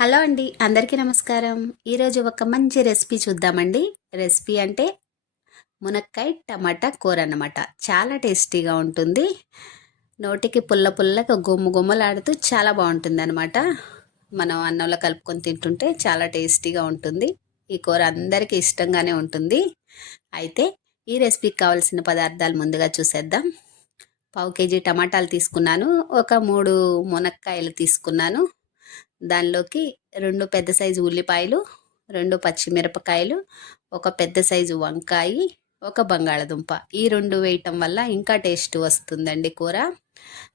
Hello అండి అందరికీ నమస్కారం. ఈరోజు ఒక మంచి రెసిపీ చూద్దామండి. రెసిపీ అంటే మునక్కాయ టమాటా కూర అన్నమాట. చాలా టేస్టీగా ఉంటుంది. నోటికి పుల్ల పుల్లగా గుమ్ము గుమ్మలాడుతూ చాలా బాగుంటుంది అనమాట మనం అన్నంలో కలుపుకొని తింటుంటే చాలా టేస్టీగా ఉంటుంది. ఈ కూర అందరికీ ఇష్టంగానే ఉంటుంది. అయితే ఈ రెసిపీకి కావాల్సిన పదార్థాలు ముందుగా చూసేద్దాం. పావు కేజీ టమాటాలు తీసుకున్నాను. ఒక మూడు మునక్కాయలు తీసుకున్నాను. దానిలోకి రెండు పెద్ద సైజు ఉల్లిపాయలు రెండు పచ్చిమిరపకాయలు ఒక పెద్ద సైజు వంకాయ ఒక బంగాళదుంప. ఈ రెండు వేయటం వల్ల ఇంకా టేస్ట్ వస్తుందండి కూర.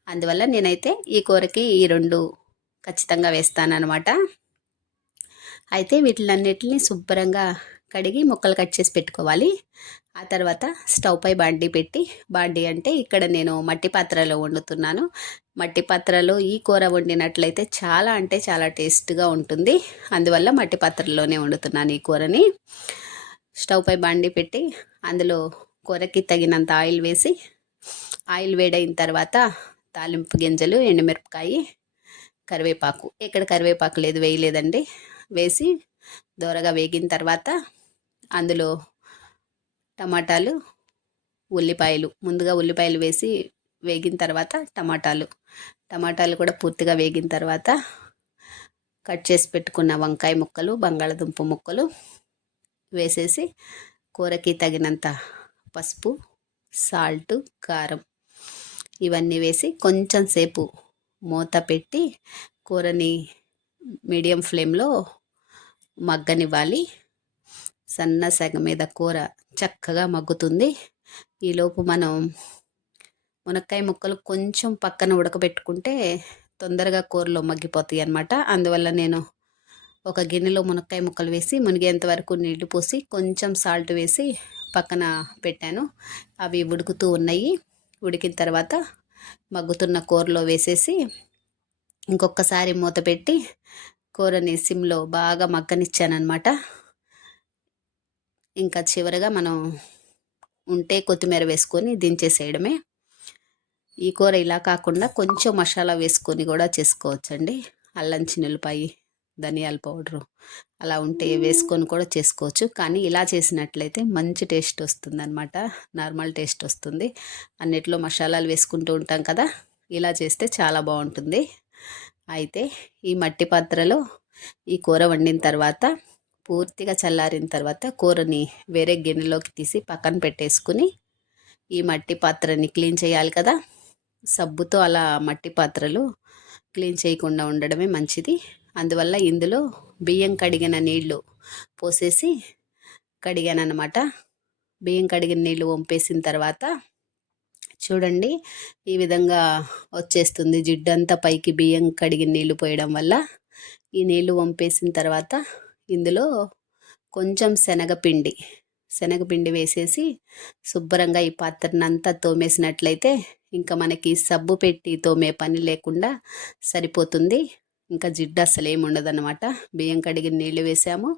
అందువల్ల నేనైతే ఈ కూరకి ఈ రెండు ఖచ్చితంగా వేస్తానన్నమాట. అయితే వీటిలన్నిటిని శుభ్రంగా కడిగి ముక్కలు కట్ చేసి పెట్టుకోవాలి. ఆ తర్వాత స్టవ్ పై బాండీ పెట్టి బాండీ అంటే ఇక్కడ నేను మట్టి పాత్రలో వండుతున్నాను. మట్టి పాత్రలో ఈ కూర వండినట్లయితే చాలా అంటే చాలా టేస్ట్గా ఉంటుంది. అందువల్ల మట్టి పాత్రలోనే వండుతున్నాను ఈ కూరని. స్టవ్ పై బాండీ పెట్టి అందులో కూరకి తగినంత ఆయిల్ వేసి ఆయిల్ వేడైన తర్వాత తాలింపు గింజలు ఎండుమిరపకాయ కరివేపాకు. ఇక్కడ కరివేపాకు లేదు వేయలేదండి. వేసి దోరగా వేగిన తర్వాత అందులో టమాటాలు ఉల్లిపాయలు ముందుగా ఉల్లిపాయలు వేసి వేగిన తర్వాత టమాటాలు. టమాటాలు కూడా పూర్తిగా వేగిన తర్వాత కట్ చేసి పెట్టుకున్న వంకాయ ముక్కలు బంగాళదుంప ముక్కలు వేసేసి కూరకి తగినంత పసుపు సాల్ట్ కారం ఇవన్నీ వేసి కొంచెం సేపు మూత పెట్టి కూరని మీడియం ఫ్లేమ్లో మగ్గనివ్వాలి. సన్న సెగ మీద కూర చక్కగా మగ్గుతుంది. ఈలోపు మనం మునక్కాయ ముక్కలు కొంచెం పక్కన ఉడకబెట్టుకుంటే తొందరగా కూరలో మగ్గిపోతాయి అన్నమాట. అందువల్ల నేను ఒక గిన్నెలో మునక్కాయ ముక్కలు వేసి మునిగేంత వరకు నీళ్ళు పోసి కొంచెం సాల్ట్ వేసి పక్కన పెట్టాను. అవి ఉడుకుతూ ఉన్నాయి. ఉడికిన తర్వాత మగ్గుతున్న కూరలో వేసేసి ఇంకొకసారి మూత పెట్టి కూరని సిమ్లో బాగా మగ్గనిచ్చానమాట ఇంకా చివరగా మనం ఉంటే కొత్తిమీర వేసుకొని దించేసేయడమే. ఈ కూర ఇలా కాకుండా కొంచెం మసాలా వేసుకొని కూడా చేసుకోవచ్చండి. అల్లం చిన్నులపాయి ధనియాల పౌడరు అలా ఉంటే వేసుకొని కూడా చేసుకోవచ్చు. కానీ ఇలా చేసినట్లయితే మంచి టేస్ట్ వస్తుందన్నమాట. నార్మల్ టేస్ట్ వస్తుంది. అన్నిట్లో మసాలాలు వేసుకుంటూ ఉంటాం కదా ఇలా చేస్తే చాలా బాగుంటుంది. అయితే ఈ మట్టి పాత్రలో ఈ కూర వండిన తర్వాత పూర్తిగా చల్లారిన తర్వాత కూరని వేరే గిన్నెలోకి తీసి పక్కన పెట్టేసుకుని ఈ మట్టి పాత్రని క్లీన్ చేయాలి కదా. సబ్బుతో అలా మట్టి పాత్రలు క్లీన్ చేయకుండా ఉండడమే మంచిది. అందువల్ల ఇందులో బియ్యం కడిగిన నీళ్ళు పోసేసి కడిగాను అనమాట బియ్యం కడిగిన నీళ్ళు వంపేసిన తర్వాత చూడండి ఈ విధంగా వచ్చేస్తుంది. జిడ్డంతా పైకి బియ్యం కడిగిన నీళ్ళు పోయడం వల్ల ఈ నీళ్ళు వంపేసిన తర్వాత ఇందులో కొంచెం శనగపిండి శనగపిండి వేసేసి శుభ్రంగా ఈ పాత్రనంతా తోమేసినట్లయితే ఇంకా మనకి సబ్బు పెట్టి తోమే పని లేకుండా సరిపోతుంది. ఇంకా జిడ్డు అసలు ఏమి ఉండదన్నమాట. బియ్యం కడిగి నీళ్ళు వేసాము.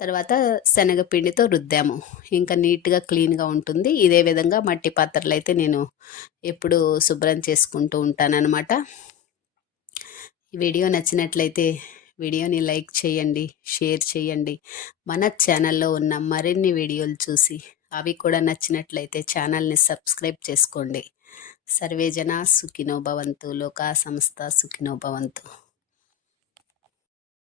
తర్వాత శనగపిండితో రుద్దాము. ఇంకా నీట్గా క్లీన్గా ఉంటుంది. ఇదే విధంగా మట్టి పాత్రలు అయితే నేను ఎప్పుడు శుభ్రం చేసుకుంటూ ఉంటానన్నమాట. ఈ వీడియో నచ్చినట్లయితే వీడియోని లైక్ చేయండి షేర్ చేయండి. మన ఛానల్లో ఉన్న మరిన్ని వీడియోలు చూసి అవి కూడా నచ్చినట్లయితే ఛానల్ని సబ్స్క్రైబ్ చేసుకోండి. సర్వేజన సుఖినో భవంతు లోకా సంస్థ సుఖినో భవంతు.